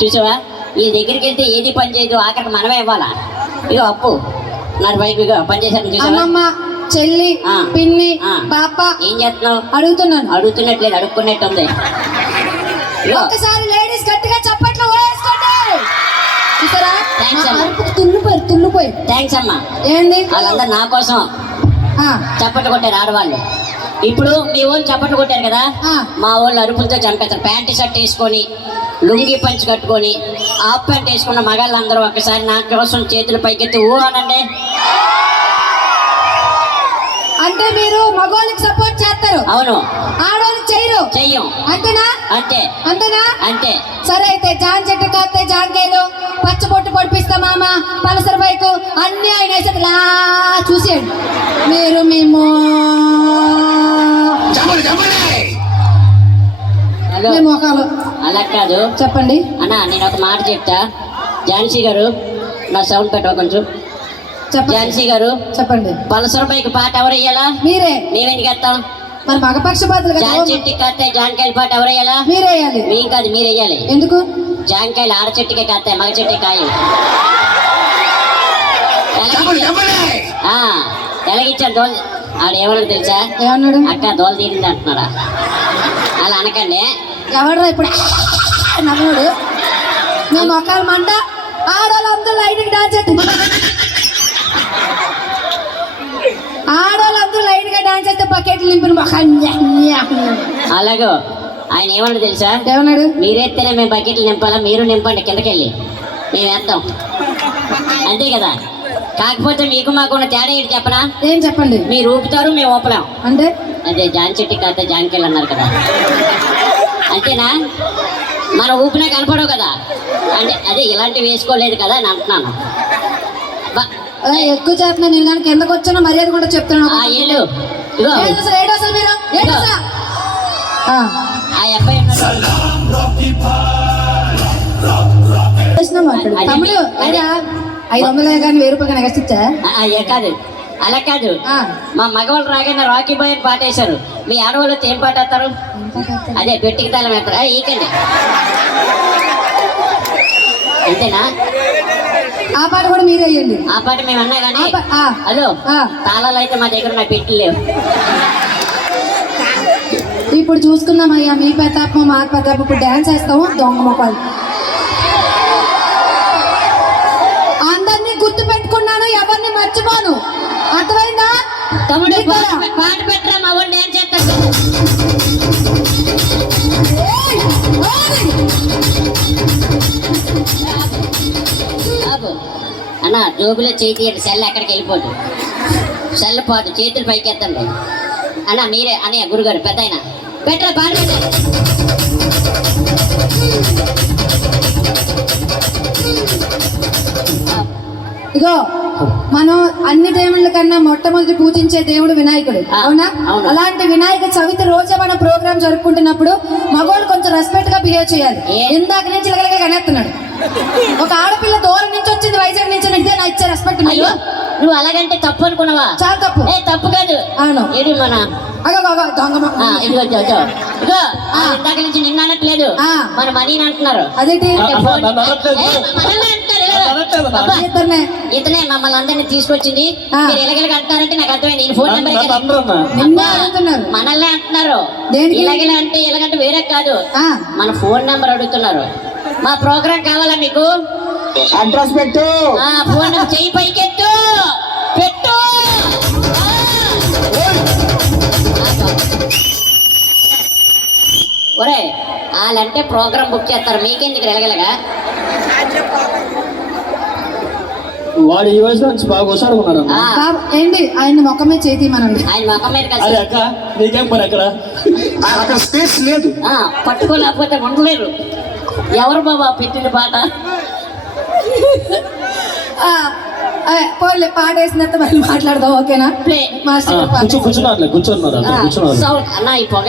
చూసావా ఈ దగ్గరికి వెళ్తే ఏది పని చేయదు, ఆఖరికి మనమే ఇవ్వాలా. ఇక అప్పు నా వైపు ఇక పని చేశాను చూసావా. అమ్మమ్మ, చెల్లి, పిన్ని, పాప ఏం చేస్తున్నావు? అడుగుతున్నాను. అడుగుతున్నట్లేదు, అడుక్కున్నట్టు ఉంది. ఒక్కసారి లేడీస్ గట్టిగా చప్పట్లు వేసుకోండి. చూసారా థ్యాంక్స్ అమ్మా. అరుపుకు తుల్లిపోయి థ్యాంక్స్ అమ్మా. ఏంది వాళ్ళందరూ నా కోసం చప్పట్లు కొట్టారు ఆడవాళ్ళు. ఇప్పుడు మీ వాళ్ళు చప్పట్లు కొట్టారు కదా, మా వాళ్ళు అరుపులతో చంపేస్తారు. ప్యాంటు షర్ట్ వేసుకొని లుంగి పంచి కట్టుకొని హాఫ్ ప్యాంట్ వేసుకున్న మగాళ్ళందరూ ఒకసారి నా కోసం చేతులు పైకెత్తి ఊ అనండి. అంటే మీరు మగవాళ్ళకి సపోర్ట్ చేస్తారు? అవును. ఆడవాళ్ళకి చేయరు? చెయ్యం. అంతేనా? అంతే. అంతేనా? అంతే. సరే అయితే జాన్ చెట్టు కాస్తే జాంకాయలు, పచ్చ పొట్టు పొడిపిస్తా మామ, పలసర బైకు అన్ని ఆయన వేసేదిలా చూసేయండి. మీరు మేము మొఖాలు అలా కాదు. చెప్పండి అన్నా, నేను ఒక మాట చెప్తా. ఝాన్సీ గారు నా సౌండ్ పెట్టవ కొంచెం. ఝాన్సీ గారు చెప్పండి. పలసర బైక్ పాట ఎవరు వేయాలా? మీరే. మేమేంటి కట్టాం? మరి మగపక్షపాతులు కదా. జాన్ చెట్టుకి కట్టే జాంకాయల పాట ఎవరు వేయాలా? మీరే వేయాలి. మేం కాదు, మీరు వేయాలి. ఎందుకు? జాంకాయలు ఆడ చెట్టుకే కాస్తాయి, మగ చెట్టుకి కాయలు. ఎలాగిచ్చాను దోల్. ఆడు ఏమన్నా తెలుసా? ఏమన్నాడు? అక్క దోల తీరింది అంటున్నాడా? అలా అనకండి. ఎవడరా ఇప్పుడు నవ్వుడు? మేము మొక్కలు మంట ఆడవాళ్ళందరూ లైన్కి డాన్స్ చేస్తే, ఆడవాళ్ళందరూ లైన్గా డాన్స్ చేస్తే బకెట్లు నింపిన మొక్క. అలాగో ఆయన ఏమన్నా తెలుసా? ఏమన్నాడు? మీరేస్తేనే మేము బకెట్లు నింపాలా, మీరు నింపండి కిందకెళ్ళి, మేము వేస్తాం. అంతే కదా. కాకపోతే మీకు మాకున్న తేడా ఏంటి చెప్పనా? ఏం చెప్పండి. మీరు ఊపుతారు, మేము ఊపలేం. అంటే అదే జాన్ చెట్టుకి కాస్తే జాంకాయలు అన్నారు కదా, అంతేనా? మనం ఊపినా కనపడవు కదా. అంటే అదే ఇలాంటివి వేసుకోలేదు కదా అని అంటున్నాను. ఎక్కువ చేస్తున్నా నేను, కానీ కిందకు వచ్చానో మర్యాద కూడా చెప్తున్నాను. ఇల్లు ఇగో అసలు మీరు ఆ అబ్బాయి తమ్ముడు 500 కానీ 1000 రూపాయలు కానీ ఎక్స్ట్రా ఇచ్చా? కాదు, అలా కాదు. మా మగవాళ్ళు రాగానే రాకీ బాయ్ అని పాట వేశారు. మీ ఆడవాళ్ళు ఏం పాట వేస్తారు? అదే పెట్టికి తాళం వేస్తారు. ఈకండి, అంతేనా? ఆ పాట కూడా మీరే వేయండి. ఆ పాట మేము అన్నా కానీ హలో తాళాలు అయితే మా దగ్గర నా పెట్టి లేవు. ఇప్పుడు చూసుకుందామయ్యా, మీ పెద్దాప మా పెద్దాప. ఇప్పుడు డ్యాన్స్ వేస్తాము దొంగ మొక్కలు. అందరినీ గుర్తు పెట్టుకున్నాను, ఎవరిని మర్చిపోను. అర్థమైందా? తమ్ముడు పాట పెట్టరా, మా వాళ్ళు డ్యాన్స్ చేస్తారు. అన్న జోబులో చేయి తీయండి, సెల్ ఎక్కడికి వెళ్ళిపోదు. సెల్ పోదు, చేతులు పైకి ఎత్తండి. అన్న మీరే అన్నయ్య గురుగారు పెద్ద ఆయన పెట్టరా పాట. ఇగో మనం అన్ని దేవుళ్ళ కన్నా మొట్టమొదటి పూజించే దేవుడు వినాయకుడు, అవునా? అలాంటి వినాయక చవితి రోజే మనం ప్రోగ్రామ్ జరుపుకుంటున్నప్పుడు మగవాళ్ళు కొంచెం రెస్పెక్ట్ గా బిహేవ్ చేయాలి. ఇందాక నుంచి ఇలాగ కనేస్తున్నాడు. ఒక ఆడపిల్ల దూరం నుంచి వచ్చింది, వైజాగ్ నుంచి, ఇదే నా ఇచ్చే రెస్పెక్ట్. నువ్వు అలాగంటే తప్పు అనుకున్నావా? చాలా తప్పు. తప్పు కాదు. అవును. ఏడు మన ఇందాక నుంచి నిన్న అనట్లేదు, మన మనీ అంటున్నారు. అదేంటి? ఇతనే మమ్మల్ని అందరినీ తీసుకొచ్చింది. మీరు ఇలాగెలాగ అంటారంటే నాకు అర్థమైంది. నేను ఫోన్ నెంబర్ మనల్ని అంటున్నారు. ఇలాగెలా అంటే ఇలాగంటే వేరే కాదు, మన ఫోన్ నెంబర్ అడుగుతున్నారు. మా ప్రోగ్రామ్ కావాలా మీకు? అడ్రస్ పెట్టు. ఫోన్ నెంబర్ చెయ్యి పైకెత్తు, పెట్టు. ఒరే వాళ్ళంటే ప్రోగ్రామ్ బుక్ చేస్తారు, మీకెందుకు ఎలగలగా? వాడు ఈ వయసు నుంచి బాగా వస్తాడుకున్నాడు. ఏంటి ఆయన మొక్క మీద చేతి మనండి, ఆయన మొక్క మీద నీకేం పని అక్కడ? అక్కడ స్పేస్ లేదు, పట్టుకోలేకపోతే ఉండలేరు. ఎవరు బాబా పెట్టింది పాట? పోలే పాట వేసినంత మళ్ళీ మాట్లాడదాం, ఓకేనా? ప్లే కూర్చున్నారు. అన్న ఈ పొగ